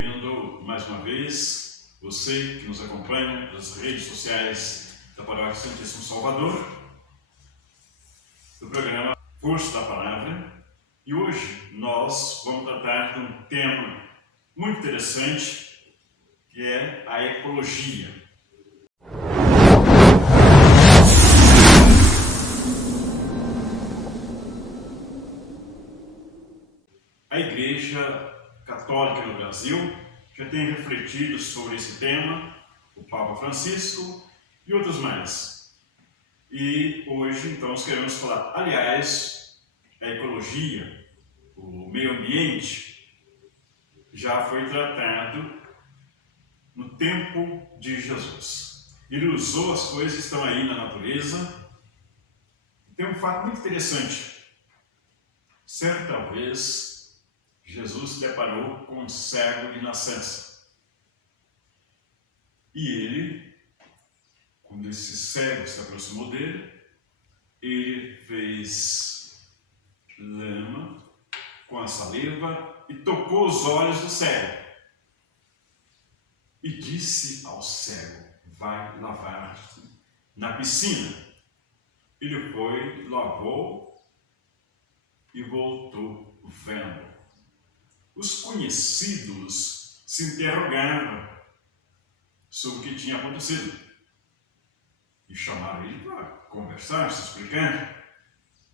Bem-vindo mais uma vez, você que nos acompanha nas redes sociais da Paróquia Santíssimo Salvador, do programa Força da Palavra. E hoje nós vamos tratar de um tema muito interessante, que é a ecologia. A Igreja Católica no Brasil já tem refletido sobre esse tema, o Papa Francisco e outros mais. E hoje, então, nós queremos falar, aliás, a ecologia, o meio ambiente, já foi tratado no tempo de Jesus. Ele usou as coisas que estão aí na natureza. Tem um fato muito interessante. Certa vez, Jesus se deparou com um cego de nascença. E ele, quando esse cego se aproximou dele, ele fez lama com a saliva e tocou os olhos do cego. E disse ao cego: vai lavar-se na piscina. Ele foi, lavou e voltou vendo. Os conhecidos se interrogavam sobre o que tinha acontecido e chamaram ele para conversar, se explicar.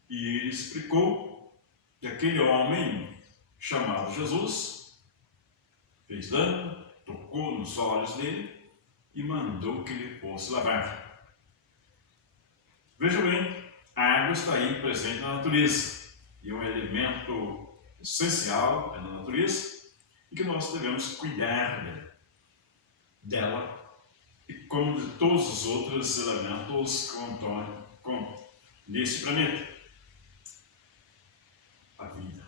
E ele explicou que aquele homem chamado Jesus fez dano, tocou nos olhos dele e mandou que ele fosse lavar. Veja bem, a água está aí presente na natureza e é um elemento essencial na natureza e que nós devemos cuidar dela e como de todos os outros elementos que compõem nesse planeta. A vida.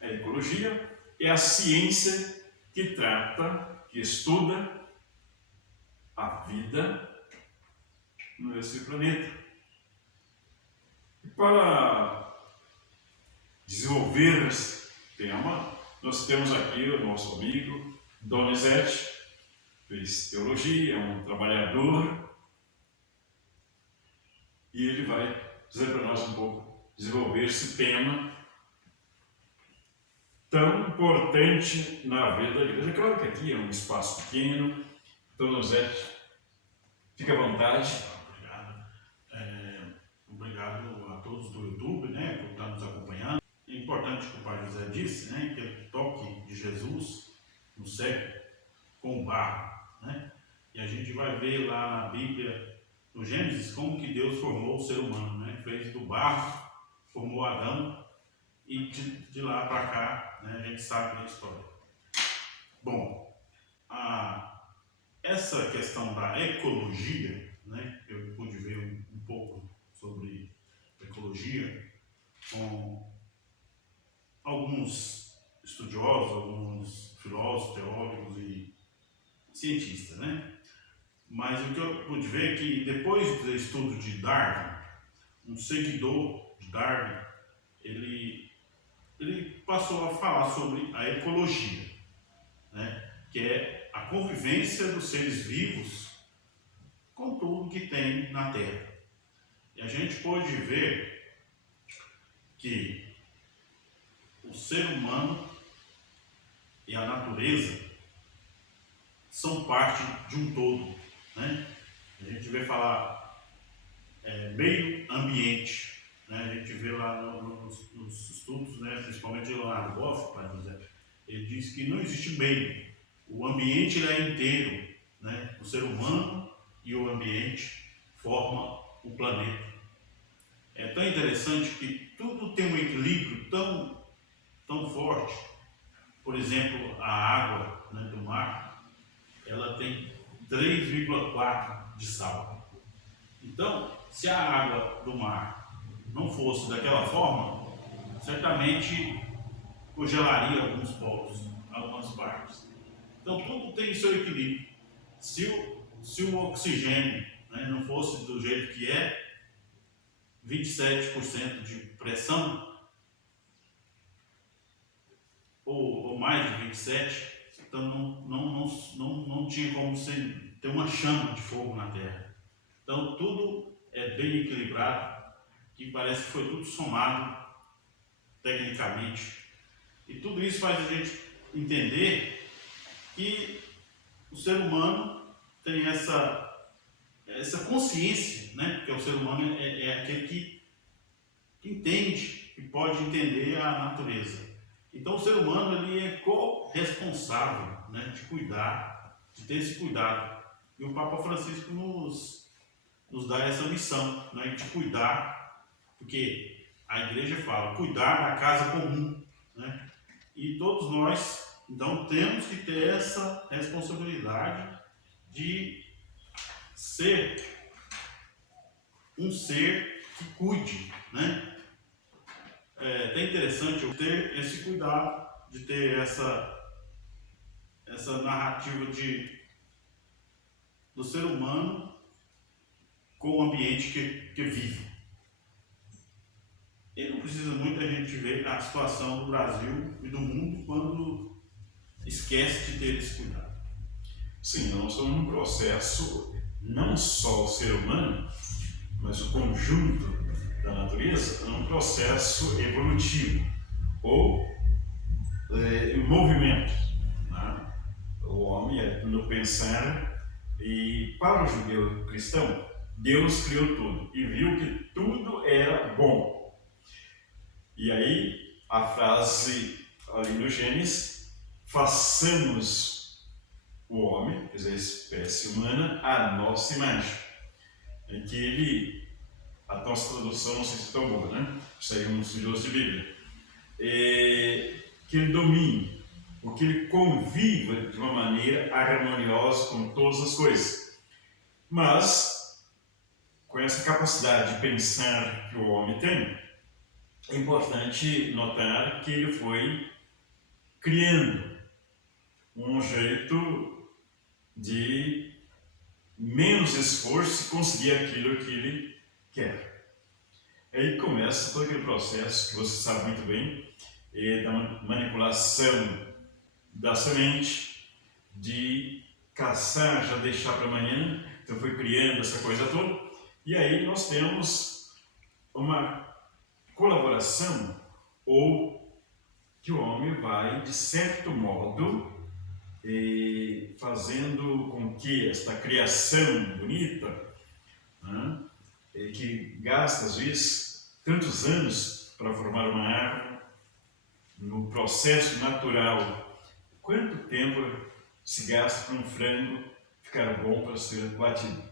A ecologia é a ciência que trata, que estuda a vida nesse planeta. E para desenvolver esse tema, nós temos aqui o nosso amigo Donizete, fez teologia, é um trabalhador, e ele vai dizer para nós um pouco, desenvolver esse tema tão importante na vida da igreja. Claro que aqui é um espaço pequeno, Donizete, fique à vontade. Obrigado. Obrigado a todos do YouTube, por estar nos acompanhando. É importante que o Pai José disse, que é o toque de Jesus no cego com o barro. E a gente vai ver lá na Bíblia, no Gênesis, como que Deus formou o ser humano. Fez do barro, formou Adão, e de lá para cá, a gente sabe da história. Bom, essa questão da ecologia, eu pude ver um pouco sobre ecologia com alguns estudiosos, alguns filósofos, teólogos e cientistas, Mas o que eu pude ver é que depois do estudo de Darwin, um seguidor de Darwin, ele passou a falar sobre a ecologia, que é a convivência dos seres vivos com tudo que tem na Terra. E a gente pode ver que o ser humano e a natureza são parte de um todo. A gente vê falar meio ambiente. A gente vê lá nos estudos, principalmente de Leonardo Boff, por exemplo, ele diz que não existe meio. O ambiente ele é inteiro. O ser humano e o ambiente formam o planeta. É tão interessante que tudo tem um equilíbrio tão forte. Por exemplo, a água do mar, ela tem 3,4 de sal. Então, se a água do mar não fosse daquela forma, certamente congelaria alguns polos, algumas partes. Então, tudo tem seu equilíbrio. Se o oxigênio não fosse do jeito que é, 27% de pressão, mais de 27, então não tinha como ter uma chama de fogo na terra. Então tudo é bem equilibrado, que parece que foi tudo somado tecnicamente. E tudo isso faz a gente entender que o ser humano tem essa consciência, né? Porque o ser humano é aquele que entende, que pode entender a natureza. Então o ser humano ele é corresponsável, né? De cuidar, de ter esse cuidado. E o Papa Francisco nos dá essa missão, né? De cuidar, porque a igreja fala, cuidar da casa comum, né? E todos nós, então, temos que ter essa responsabilidade de ser um ser que cuide, né? É até interessante eu ter esse cuidado, de ter essa narrativa do ser humano com o ambiente que vive. E não precisa muito a gente ver a situação do Brasil e do mundo quando esquece de ter esse cuidado. Sim, nós estamos num processo, não só o ser humano, mas o conjunto da natureza, é um processo evolutivo ou em movimento. Né? O homem é no pensar, e para o judeu cristão, Deus criou tudo e viu que tudo era bom. E aí a frase ali no Gênesis, façamos o homem, quer dizer, a espécie humana, a nossa imagem. Em que a nossa tradução não sei se é tão boa, né? Isso aí é um estudioso de Bíblia. Que ele domine, ou que ele conviva de uma maneira harmoniosa com todas as coisas. Mas, com essa capacidade de pensar que o homem tem, é importante notar que ele foi criando um jeito de menos esforço e conseguir aquilo que ele quer. Aí começa todo aquele processo que você sabe muito bem, da manipulação da semente, de caçar, já deixar para amanhã. Então foi criando essa coisa toda. E aí nós temos uma colaboração, ou que o homem vai, de certo modo, fazendo com que esta criação bonita, né, que gasta às vezes tantos anos para formar uma árvore, no processo natural, quanto tempo se gasta para um frango ficar bom para ser batido?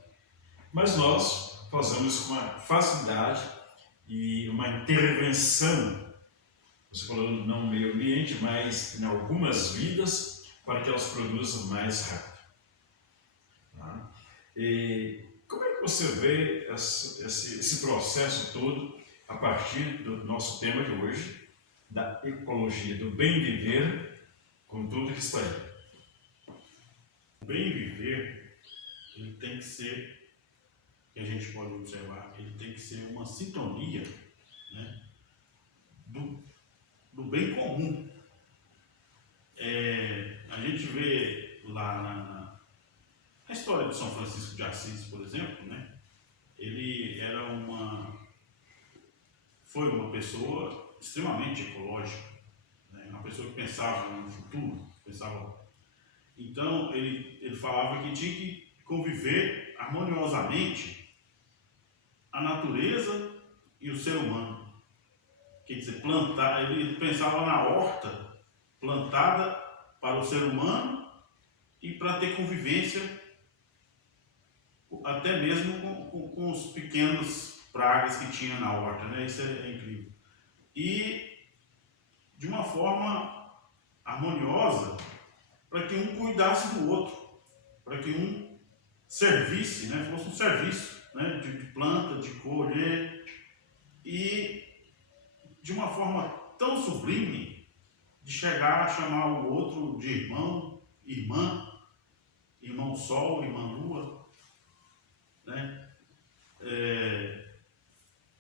Mas nós fazemos com uma facilidade e uma intervenção, você falou não no meio ambiente, mas em algumas vidas, para que elas produzam mais rápido. Tá? E como é que você vê esse processo todo a partir do nosso tema de hoje, da ecologia, do bem viver com tudo que está aí? O bem viver, ele tem que ser, que a gente pode observar, ele tem que ser uma sintonia, né, do bem comum. A gente vê lá na história de São Francisco de Assis, por exemplo, né, ele foi uma pessoa extremamente ecológica, né, uma pessoa que pensava no futuro, então ele falava que tinha que conviver harmoniosamente a natureza e o ser humano. Quer dizer, plantar, ele pensava na horta plantada para o ser humano e para ter convivência até mesmo com os pequenos pragas que tinha na horta, né? Isso é incrível. E de uma forma harmoniosa, para que um cuidasse do outro, para que um servisse, né? Fosse um serviço, né? De planta, de colher, e de uma forma tão sublime, de chegar a chamar o outro de irmão, irmã, irmão sol, irmã lua, né?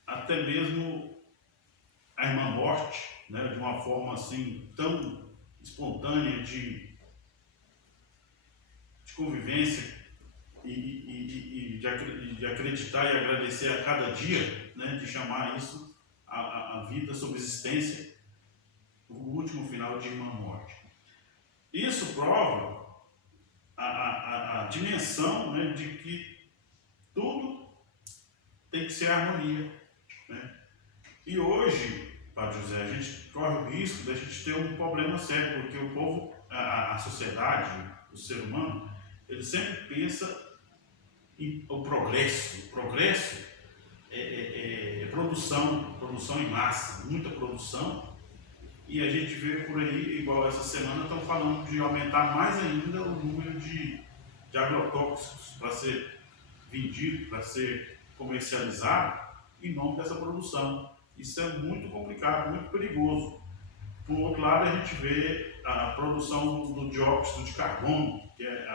Até mesmo a irmã morte, né? De uma forma assim tão espontânea de convivência e de acreditar e agradecer a cada dia, né, de chamar isso a vida, a subsistência, o último final de uma morte. Isso prova a dimensão, né, de que tudo tem que ser harmonia, né? E hoje, Padre José, a gente corre o risco de a gente ter um problema sério, porque o povo, a sociedade, o ser humano, ele sempre pensa em o progresso. O progresso é produção em massa, muita produção. E a gente vê por aí, igual essa semana, estão falando de aumentar mais ainda o número de agrotóxicos para ser vendido, para ser comercializado em nome dessa produção. Isso é muito complicado, muito perigoso. Por outro lado, a gente vê a produção do dióxido de carbono, que é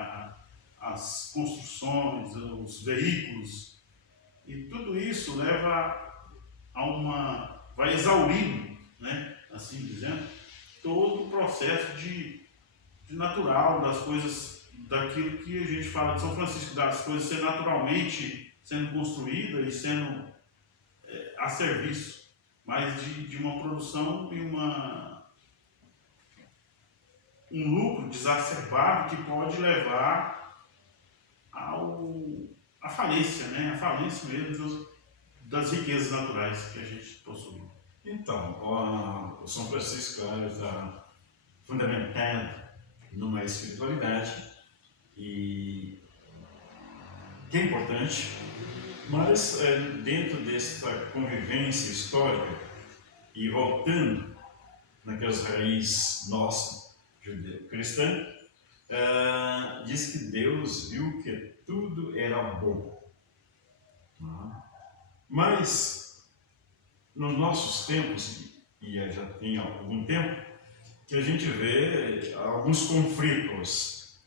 as construções, os veículos, e tudo isso leva vai exaurindo, né, assim dizendo, todo o processo de natural das coisas, daquilo que a gente fala de São Francisco, das coisas ser naturalmente sendo construídas e sendo a serviço, mas de uma produção e um lucro desacerbado que pode levar à falência, né? A falência mesmo das riquezas naturais que a gente possui. Então, o São Francisco está fundamentado numa espiritualidade e que é importante, mas dentro dessa convivência histórica e voltando naquelas raízes nossas judeu-cristã, diz que Deus viu que tudo era bom. Mas nos nossos tempos, e já tem algum tempo, que a gente vê alguns conflitos,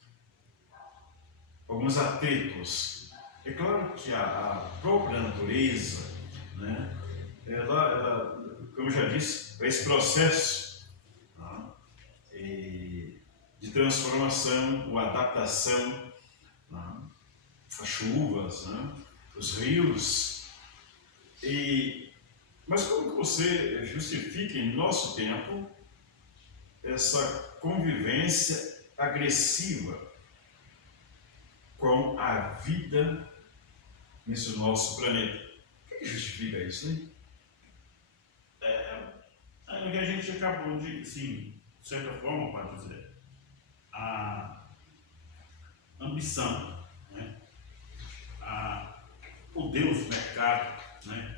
alguns atritos. É claro que a própria natureza, né, ela, como eu já disse, é esse processo, né, de transformação, ou adaptação, né, as chuvas, né, os rios. Mas como que você justifica em nosso tempo essa convivência agressiva com a vida nesse nosso planeta? O que justifica isso, hein? É o que a gente acabou de, sim, de certa forma, pode dizer, a ambição, né? O Deus mercado, né?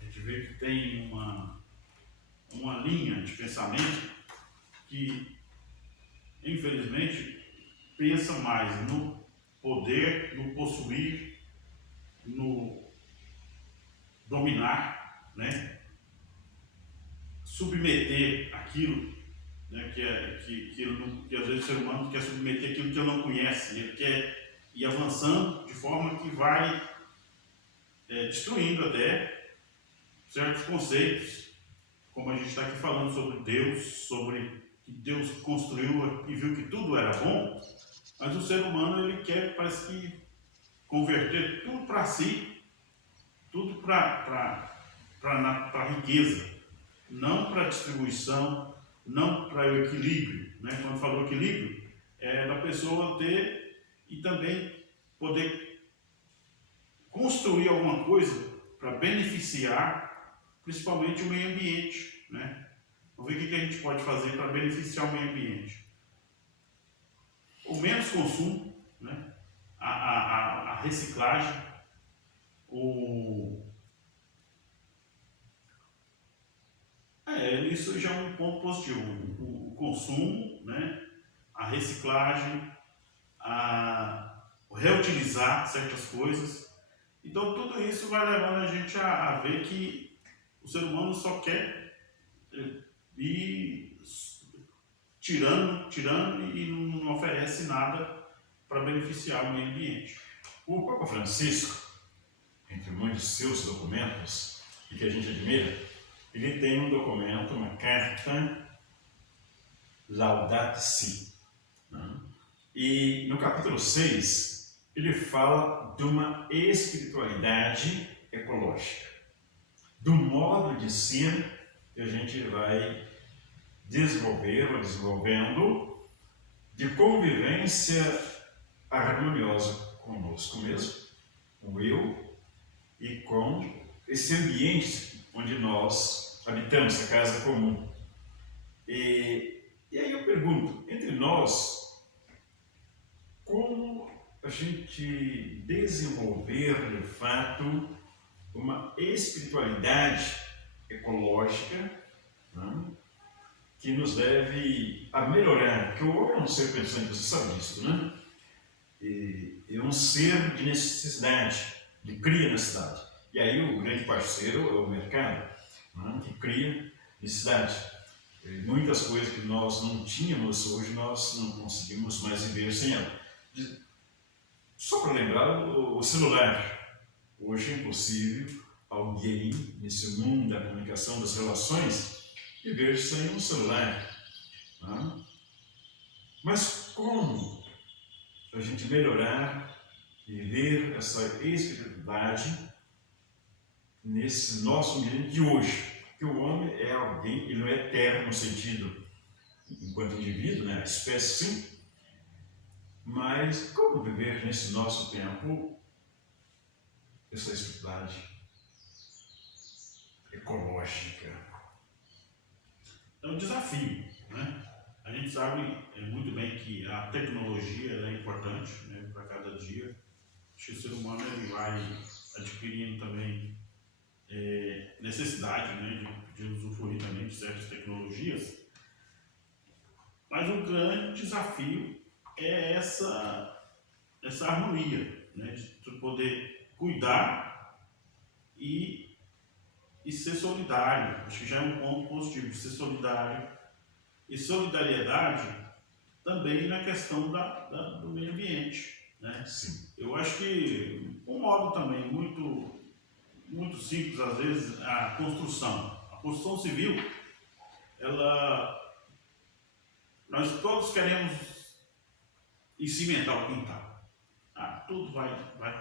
A gente vê que tem uma linha de pensamento que, infelizmente, pensa mais no poder, no possuir, no dominar, né? Submeter aquilo, né? que às vezes o ser humano quer submeter aquilo que ele não conhece, ele quer ir avançando de forma que vai destruindo até certos conceitos, como a gente está aqui falando sobre Deus, sobre que Deus construiu e viu que tudo era bom, mas o ser humano ele quer, parece que, converter tudo para si, tudo para a riqueza, não para a distribuição, não para o equilíbrio, né? Quando falou equilíbrio, é da pessoa ter e também poder construir alguma coisa para beneficiar, principalmente o meio ambiente, né? Vamos ver o que a gente pode fazer para beneficiar o meio ambiente. O menos consumo, né? A reciclagem, isso já é um ponto positivo. O consumo, né? A reciclagem, o reutilizar certas coisas. Então tudo isso vai levando a gente a ver que o ser humano só quer ir tirando e não oferece nada para beneficiar o meio ambiente. O Papa Francisco, entre muitos seus documentos, e que a gente admira, ele tem um documento, uma carta Laudato Si. Né? E no capítulo 6, ele fala de uma espiritualidade ecológica, do modo de ser que a gente vai desenvolver ou desenvolvendo, de convivência harmoniosa conosco mesmo, com eu e com esse ambiente onde nós habitamos, a casa comum. E aí eu pergunto, entre nós, como a gente desenvolver de fato uma espiritualidade ecológica, né, que nos leve a melhorar, porque o homem é um ser pensante, você sabe disso, né? E é um ser de necessidade, de cria necessidade. E aí o grande parceiro é o mercado, né, que cria necessidade. E muitas coisas que nós não tínhamos, hoje nós não conseguimos mais viver sem ela. Só para lembrar, o celular. Hoje é impossível alguém, nesse mundo da comunicação, das relações, viver sem um celular. Né? Mas como a gente melhorar e viver essa espiritualidade nesse nosso ambiente de hoje? Porque o homem é alguém, ele não é eterno no sentido, enquanto indivíduo, né? A espécie sim, mas como viver nesse nosso tempo essa espiritualidade ecológica? É um desafio, né? A gente sabe muito bem que a tecnologia ela é importante, né, para cada dia. Acho que o ser humano ele vai adquirindo também necessidade, né, de usufruir também de certas tecnologias. Mas o grande desafio é essa harmonia, né, de poder cuidar e ser solidário. Acho que já é um ponto positivo, de ser solidário. E solidariedade também na questão do meio ambiente, né? Sim. Eu acho que um modo também muito simples, às vezes, a construção civil, nós todos queremos cimentar o quintal. Tudo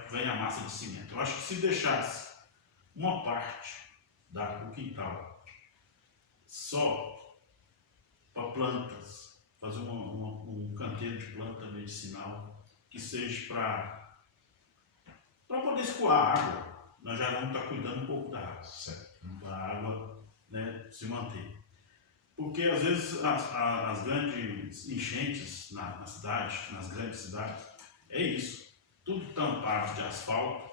vem a massa de cimento. Eu acho que se deixasse uma parte do quintal só para plantas, fazer um canteiro de planta medicinal que seja para poder escoar a água. Nós já vamos estar cuidando um pouco da água, para a água, né, se manter. Porque às vezes as grandes enchentes na cidade, nas grandes cidades, é isso, tudo tampado de asfalto,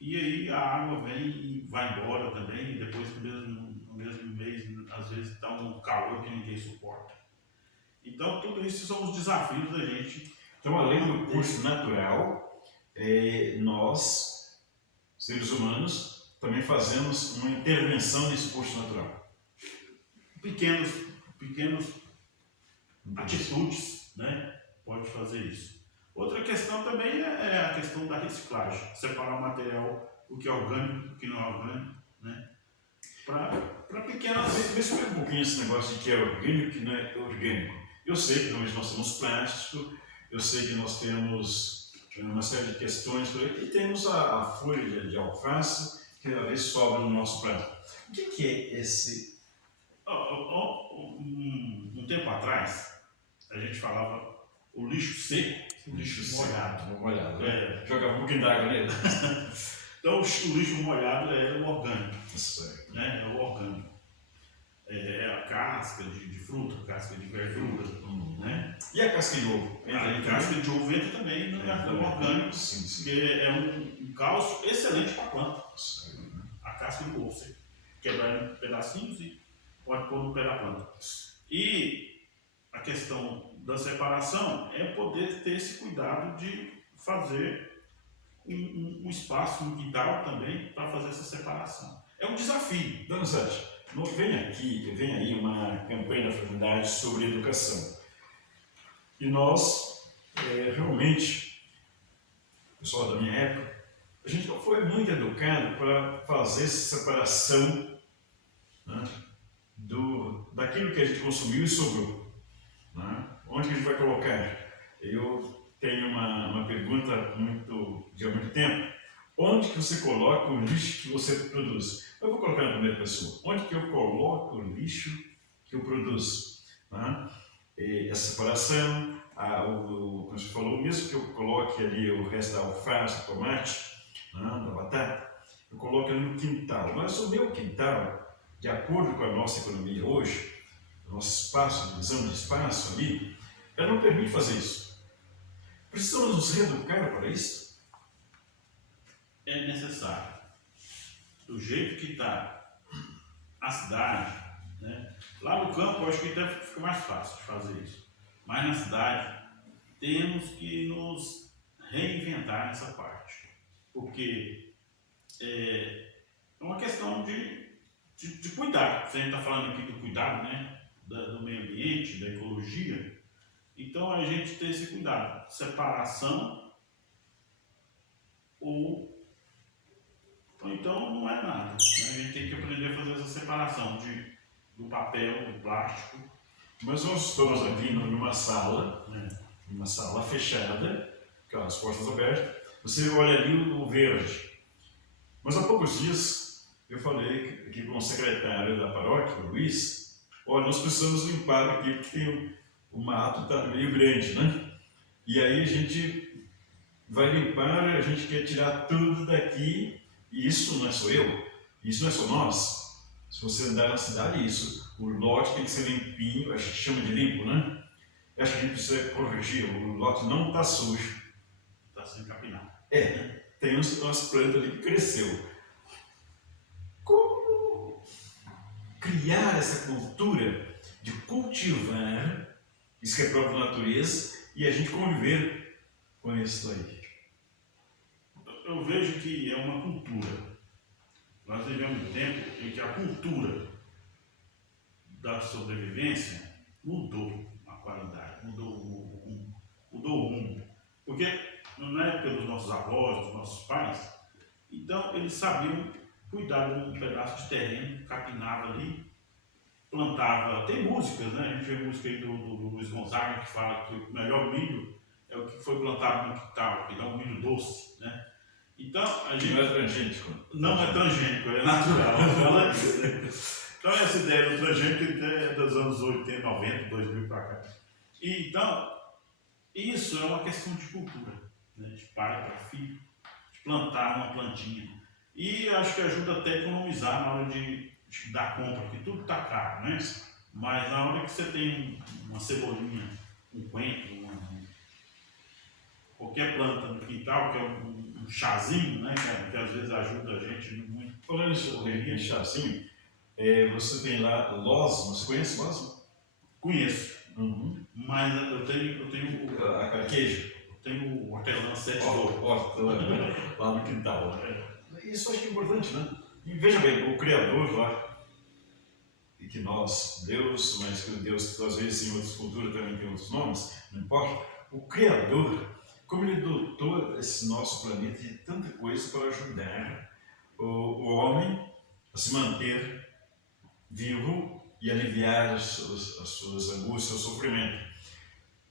e aí a água vem e vai embora também, e depois no mesmo mês, às vezes está um calor que ninguém suporta. Então, tudo isso são os desafios da gente. Então, além do curso natural, nós, seres humanos, também fazemos uma intervenção nesse curso natural. Pequenas atitudes, né, pode fazer isso. Outra questão também é a questão da reciclagem. Separar o material, o que é orgânico, o que não é orgânico, né? Para pequenas... Me explica um pouquinho esse negócio de que é orgânico e que não é orgânico. Eu sei que realmente nós temos plástico, eu sei que nós temos uma série de questões por aí, e temos a folha de alface que às vezes sobra no nosso prato. O que é esse? Um tempo atrás, a gente falava o lixo seco, O lixo molhado. É. Jogava um pouquinho d'água nele. Então, o lixo molhado é o orgânico. Certo. Né? É o orgânico. É a casca de fruta, casca de verdura. Né? E a casca de ovo? A casca de ovo entra também no orgânico, sim. porque é um cálcio excelente para a planta. Certo. A casca do ovo, você quebrar em pedacinhos e pode pôr no pé da planta. E a questão da separação é poder ter esse cuidado de fazer um espaço no quintal também para fazer essa separação. É um desafio. Dona Sati, vem aí uma campanha da Fraternidade sobre educação. E nós, realmente, o pessoal da minha época, a gente não foi muito educado para fazer essa separação, né, daquilo que a gente consumiu e sobrou. onde que a gente vai colocar? Eu tenho uma pergunta de há muito tempo. Onde que você coloca o lixo que você produz? Eu vou colocar na primeira pessoa. Onde que eu coloco o lixo que eu produzo? Né? E essa separação, como você falou, mesmo que eu coloque ali o resto da alface, do tomate, né, da batata, eu coloco ali no quintal. Mas o meu quintal, de acordo com a nossa economia hoje, o nosso espaço, a divisão de espaço ali, ela não permite fazer isso. Precisamos nos reeducar para isso? É necessário. Do jeito que está a cidade, né? Lá no campo eu acho que até fica mais fácil de fazer isso. Mas na cidade temos que nos reinventar nessa parte. Porque é uma questão de cuidar. Se a gente está falando aqui do cuidado, né? Do meio ambiente, da ecologia, então a gente tem esse cuidado. Separação ou então não é nada. Né? A gente tem que aprender a fazer essa separação do papel, do plástico. Mas nós estamos aqui numa sala, uma sala fechada, com as portas abertas. Você olha ali o verde. Mas há poucos dias eu falei aqui com o secretário da paróquia, o Luiz, olha, nós precisamos limpar aqui porque o mato está meio grande, né? E aí a gente vai limpar, a gente quer tirar tudo daqui. E isso não é só eu, isso não é só nós. Se você andar na cidade, o lote tem que ser limpinho, a gente chama de limpo, né? Acho que a gente precisa corrigir, o lote não está sujo. Está sem capinar. Tem umas plantas ali que cresceu. Como criar essa cultura de cultivar isso que é próprio da natureza e a gente conviver com isso aí? Eu vejo que é uma cultura. Nós vivemos um tempo em que a cultura da sobrevivência mudou a qualidade, mudou o rumo. Porque na época dos nossos avós, dos nossos pais, então eles sabiam cuidar de um pedaço de terreno, capinava ali, plantava. Tem músicas, né? A gente vê música aí do Luiz Gonzaga que fala que o melhor milho é o que foi plantado no quintal, que dá um milho doce, né? Então, a gente... Não é transgênico. Não é transgênico, é natural. Então, essa ideia do transgênico é dos anos 80, 90, 2000 para cá. E, então, isso é uma questão de cultura, né? De pai para filho, de plantar uma plantinha. E acho que ajuda até a economizar na hora de dar compra, porque tudo está caro, né? Mas na hora que você tem uma cebolinha, um coentro, qualquer planta no quintal, que é um chazinho, né, que às vezes ajuda a gente muito. Falando em chazinho, você tem lá losma, você conhece losma? Conheço, mas eu tenho queijo. Eu tenho hortelã 7 lá no quintal. Isso eu acho que é importante, né? E veja bem, o Criador lá, e que nós, Deus, mas que Deus às vezes em outras culturas também tem outros nomes, não importa, o Criador, como ele dotou esse nosso planeta de tanta coisa para ajudar o homem a se manter vivo e aliviar as suas angústias, o sofrimento.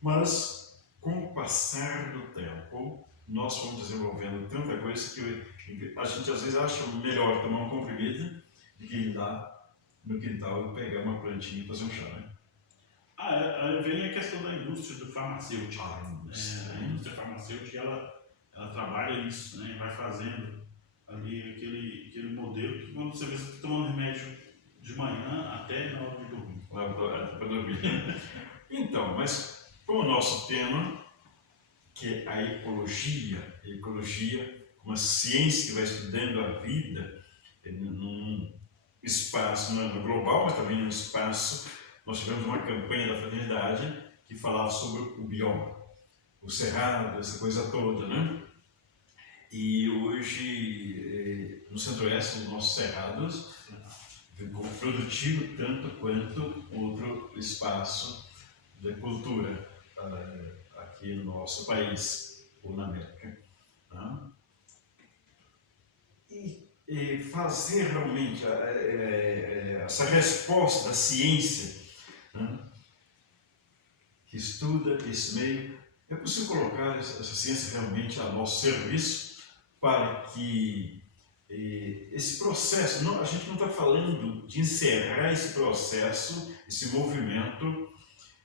Mas, com o passar do tempo, nós fomos desenvolvendo tanta coisa que a gente às vezes acha melhor tomar um comprimido do que ir lá no quintal e pegar uma plantinha e fazer um chá, né? Aí vem a questão da indústria do farmacêutico. A indústria farmacêutica, ela trabalha isso, né? Vai fazendo ali aquele modelo que quando você vê, você está tomando remédio de manhã até na hora de dormir. Para dormir. Então, mas com o nosso tema, que é a ecologia, uma ciência que vai estudando a vida num espaço no global, mas também num espaço. Nós tivemos uma campanha da fraternidade que falava sobre o bioma, o cerrado, essa coisa toda, né? E hoje, no Centro-Oeste, os nossos cerrados ficou produtivo tanto quanto outro espaço de cultura aqui no nosso país, ou na América. Tá? E fazer realmente essa resposta da ciência, né? que estuda esse meio, é possível colocar essa ciência realmente a nosso serviço para que esse processo, não, a gente não está falando de encerrar esse processo, esse movimento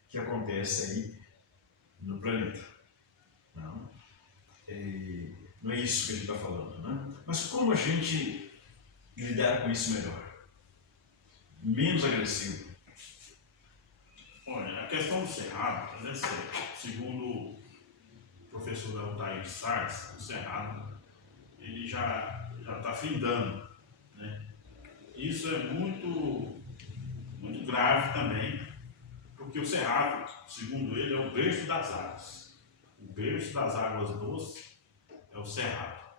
que acontece aí no planeta. Não, não é isso que a gente está falando, né? Mas como a gente lidar com isso melhor? Menos agressivo. Olha, a questão do cerrado, né, segundo o professor Altair Sardes, o cerrado, ele já está findando, né? Isso é muito grave também, porque o cerrado, segundo ele, é o berço das águas. O berço das águas doces é o cerrado.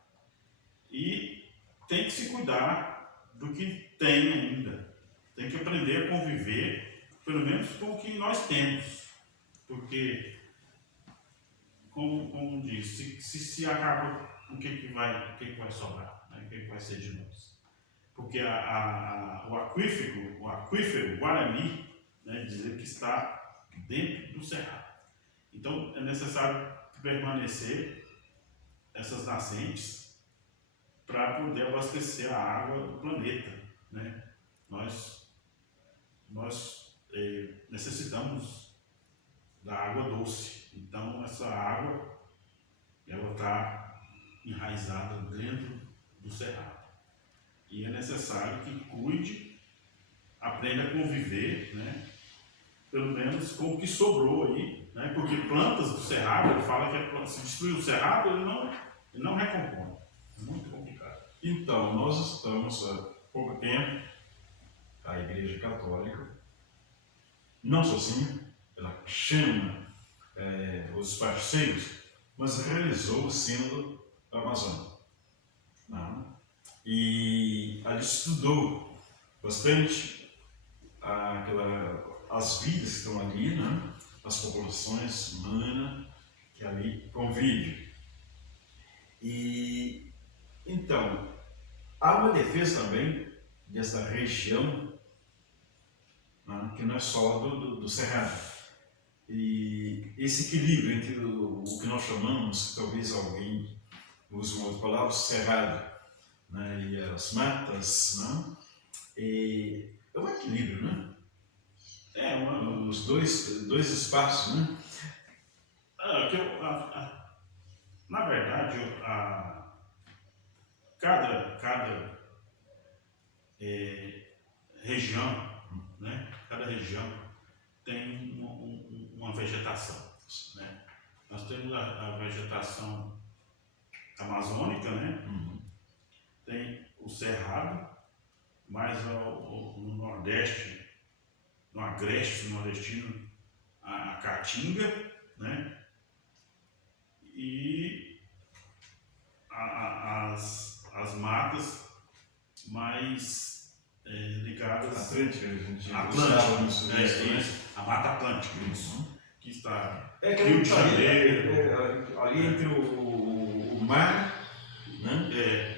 E tem que se cuidar do que tem ainda. Tem que aprender a conviver, pelo menos com o que nós temos. Porque, como disse, se acaba, o que vai sobrar? Né? O que vai ser de nós? Porque o aquífero Guarani, né, dizer que está dentro do cerrado. Então, é necessário permanecer essas nascentes para poder abastecer a água do planeta, né? Nós necessitamos da água doce. Então, essa água ela está enraizada dentro do cerrado. E é necessário que cuide, aprenda a conviver, né? Pelo menos com o que sobrou aí, né? Porque plantas do cerrado, ele fala que se destruir o cerrado, ele não recompõe. É muito complicado. Então, nós estamos há pouco tempo, a Igreja Católica, não sozinha, ela chama os parceiros, mas realizou o Sínodo Amazônico. Não? E ali estudou bastante as vidas que estão ali, né? As populações humanas que ali convivem. E então, há uma defesa também dessa região, né? Que não é só do Cerrado. E esse equilíbrio entre o que nós chamamos, talvez alguém use uma outra palavra, Cerrado, né? E as matas, né? É um equilíbrio, né? Os dois espaços, né? Na verdade, cada região, né? Cada região tem uma vegetação, né? Nós temos a vegetação amazônica, né? Tem o cerrado, mais no Nordeste, no agreste nordestino, a caatinga, né? E as matas mais ligadas Atlântica, a gente a Mata Atlântica, isso, que está que Rio de Janeiro, ali entre o mar, né?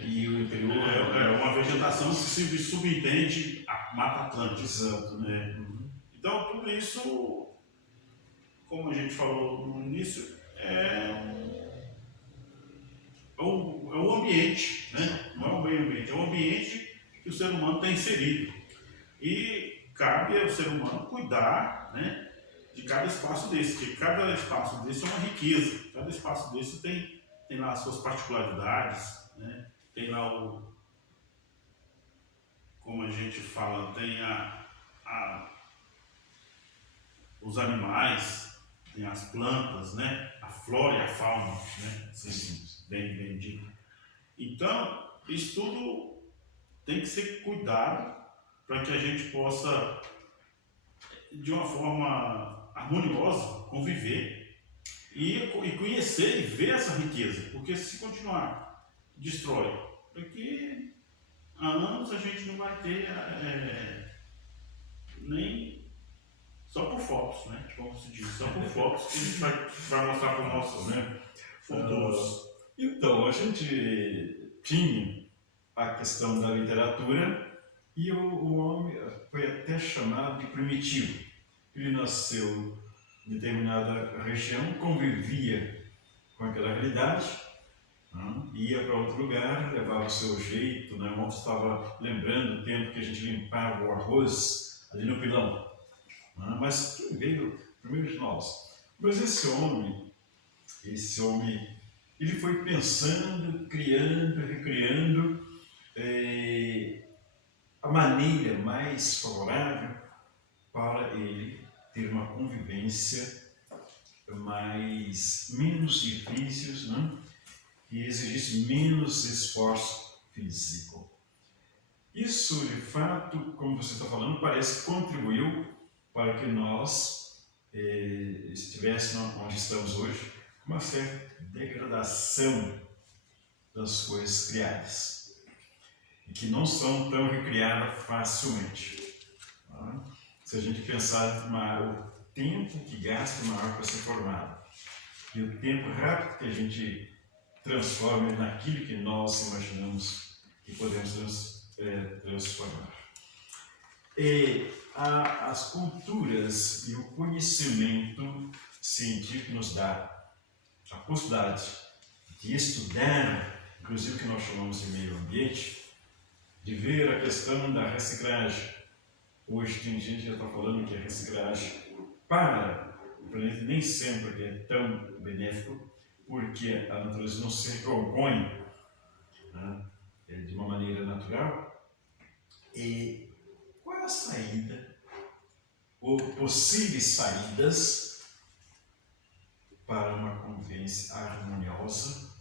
E o interior. É uma vegetação que se subentende a Mata Atlântica. Exato, né? Então, tudo isso, como a gente falou no início, é um ambiente, né? Não é um meio ambiente, é um ambiente que o ser humano está inserido. E cabe ao ser humano cuidar, né, de cada espaço desse, porque cada espaço desse é uma riqueza, cada espaço desse tem lá as suas particularidades, né? Tem lá como a gente fala, tem os animais, tem as plantas, né? A flora e a fauna, né? Assim, bem dito. Então, isso tudo tem que ser cuidado para que a gente possa, de uma forma harmoniosa, conviver e conhecer e ver essa riqueza. Porque se continuar, destrói. Daqui a anos a gente não vai ter nem só por fotos, né? Como se diz, só por fotos que a gente vai mostrar para os nossos, né, futuros. Então, a gente tinha a questão da literatura e o homem foi até chamado de primitivo. Ele nasceu determinada região, convivia com aquela realidade, ia para outro lugar, levava o seu jeito. Né? Ontem estava lembrando o tempo que a gente limpava o arroz ali no pilão. Mas quem veio primeiro de nós? Mas esse homem, ele foi pensando, criando, recriando a maneira mais favorável para ele ter uma convivência menos difícil, né? E exigisse menos esforço físico. Isso, de fato, como você está falando, parece que contribuiu para que nós estivéssemos onde estamos hoje, com uma certa degradação das coisas criadas, e que não são tão recriadas facilmente. Se a gente pensar o tempo que gasta uma árvore para ser formada e o tempo rápido que a gente transforma naquilo que nós imaginamos que podemos transformar. As culturas e o conhecimento científico nos dá a possibilidade de estudar, inclusive o que nós chamamos de meio ambiente, de ver a questão da reciclagem. Hoje tem gente que já está falando que a reciclagem para o planeta nem sempre é tão benéfico, porque a natureza não se recompõe, né, de uma maneira natural. E qual é a saída, ou possíveis saídas, para uma convivência harmoniosa,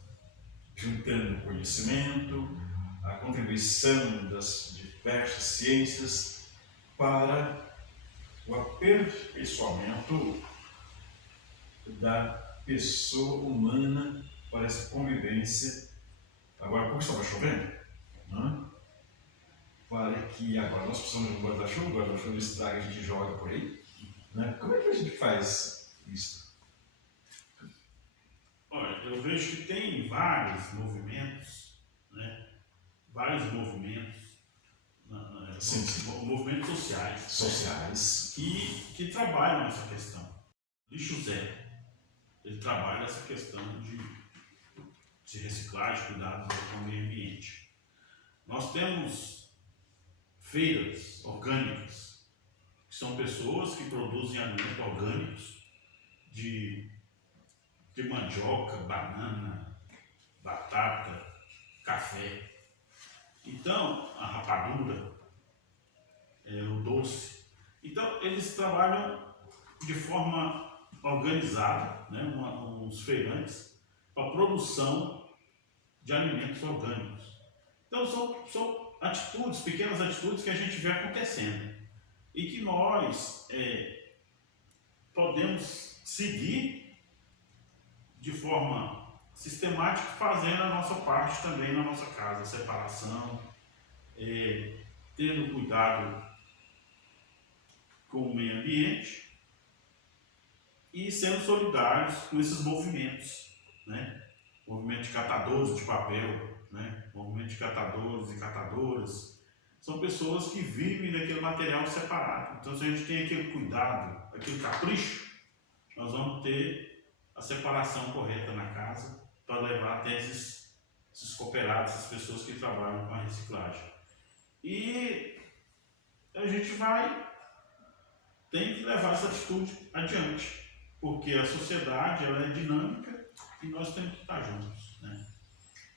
juntando o conhecimento, a contribuição das diversas ciências para o aperfeiçoamento da pessoa humana, para essa convivência? Agora, como estava chovendo, né? Para que agora nós precisamos de um guarda-chuva, o guarda-chuva estraga, a gente joga por aí, né? Como é que a gente faz isso? Olha, eu vejo que tem vários movimentos, né? Movimentos sociais que trabalham essa questão. Lixo zero, ele trabalha essa questão de reciclagem, cuidado com o meio ambiente. Nós temos feiras orgânicas, que são pessoas que produzem alimentos orgânicos de mandioca, banana, batata, café. Então, a rapadura, o doce. Então, eles trabalham de forma organizada, né, uns feirantes, para a produção de alimentos orgânicos. Então, são atitudes, pequenas atitudes que a gente vê acontecendo e que nós podemos seguir de forma sistemática, fazendo a nossa parte também na nossa casa, separação, tendo cuidado com o meio ambiente e sendo solidários com esses movimentos, né? Movimento de catadores de papel, né? Movimento de catadores e catadoras, são pessoas que vivem daquele material separado. Então, se a gente tem aquele cuidado, aquele capricho, nós vamos ter a separação correta na casa para levar até esses cooperados, essas pessoas que trabalham com a reciclagem. E a gente tem que levar essa atitude adiante, porque a sociedade ela é dinâmica e nós temos que estar juntos, né?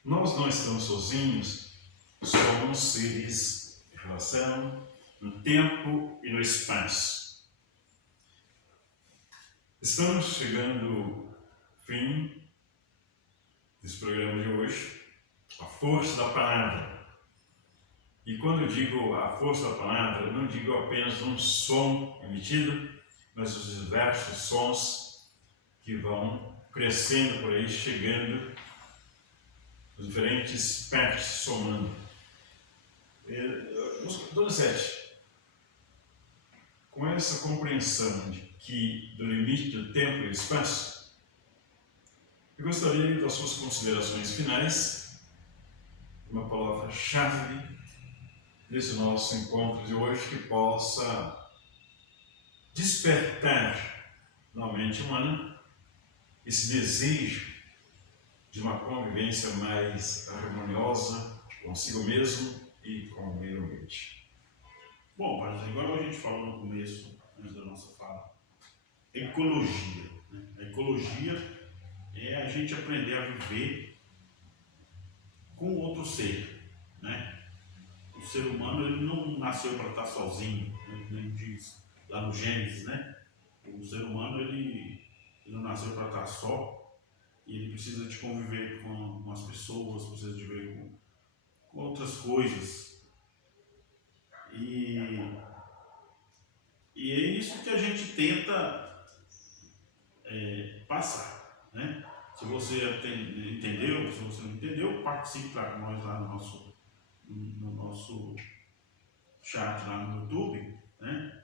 Nós não estamos sozinhos, somos seres de relação no tempo e no espaço. Estamos chegando ao fim desse programa de hoje, a força da palavra. E quando eu digo a força da palavra, eu não digo apenas um som emitido, mas os diversos sons que vão crescendo por aí, chegando, os diferentes partes somando. Dona Sete, com essa compreensão do limite do tempo e do espaço, eu gostaria das suas considerações finais, uma palavra-chave desse nosso encontro de hoje que possa despertar na mente humana esse desejo de uma convivência mais harmoniosa consigo mesmo e com o meio ambiente. Bom, Padre, igual a gente falou no começo, antes da nossa fala, ecologia. Né? A ecologia é a gente aprender a viver com outro ser. Né? O ser humano ele não nasceu para estar sozinho, né? Nem diz lá no Gênesis, né? O ser humano ele não nasceu para estar só e ele precisa de conviver com as pessoas, precisa de viver com outras coisas. E é isso que a gente tenta passar, né? Se você entendeu, se você não entendeu, participe lá com nós lá no nosso chat lá no YouTube, né?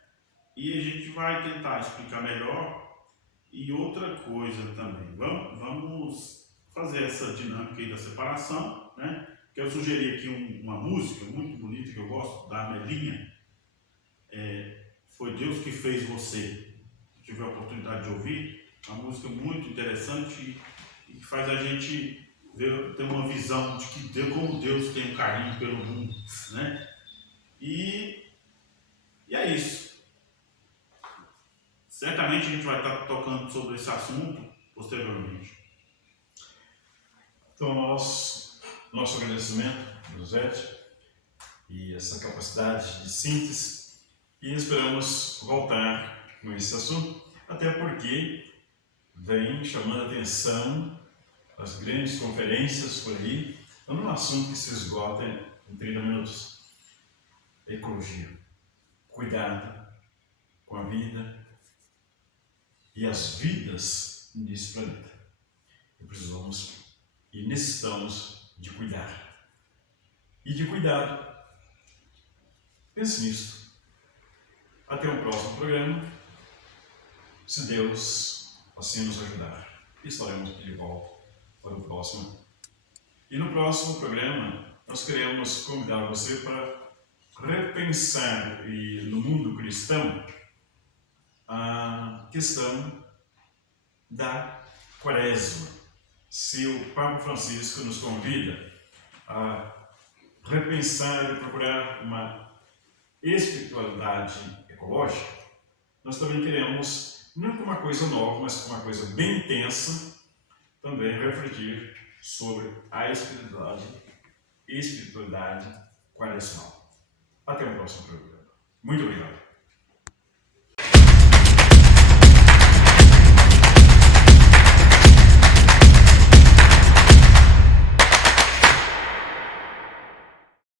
E a gente vai tentar explicar melhor. E outra coisa também, vamos fazer essa dinâmica aí da separação, né? Quero sugerir aqui uma música muito bonita que eu gosto, da Amelinha, Foi Deus que Fez Você. Se tiver a oportunidade de ouvir, uma música muito interessante e que faz a gente ter uma visão de que como Deus tem um carinho pelo mundo, né? E é isso. Certamente a gente vai estar tocando sobre esse assunto posteriormente. Então, nosso agradecimento, José, e essa capacidade de síntese, e esperamos voltar com esse assunto, até porque vem chamando a atenção as grandes conferências por aí, num assunto que se esgota em 30 minutos. Ecologia, cuidado com a vida e as vidas nesse planeta. E precisamos e necessitamos de cuidar. E de cuidado. Pense nisso. Até o próximo programa. Se Deus assim nos ajudar. Estaremos de volta para o próximo. E no próximo programa, nós queremos convidar você para repensar no mundo cristão a questão da Quaresma. Se o Papa Francisco nos convida a repensar e procurar uma espiritualidade ecológica, nós também queremos, não com uma coisa nova, mas com uma coisa bem intensa, também refletir sobre a espiritualidade quaresmal. Até o próximo programa. Muito obrigado.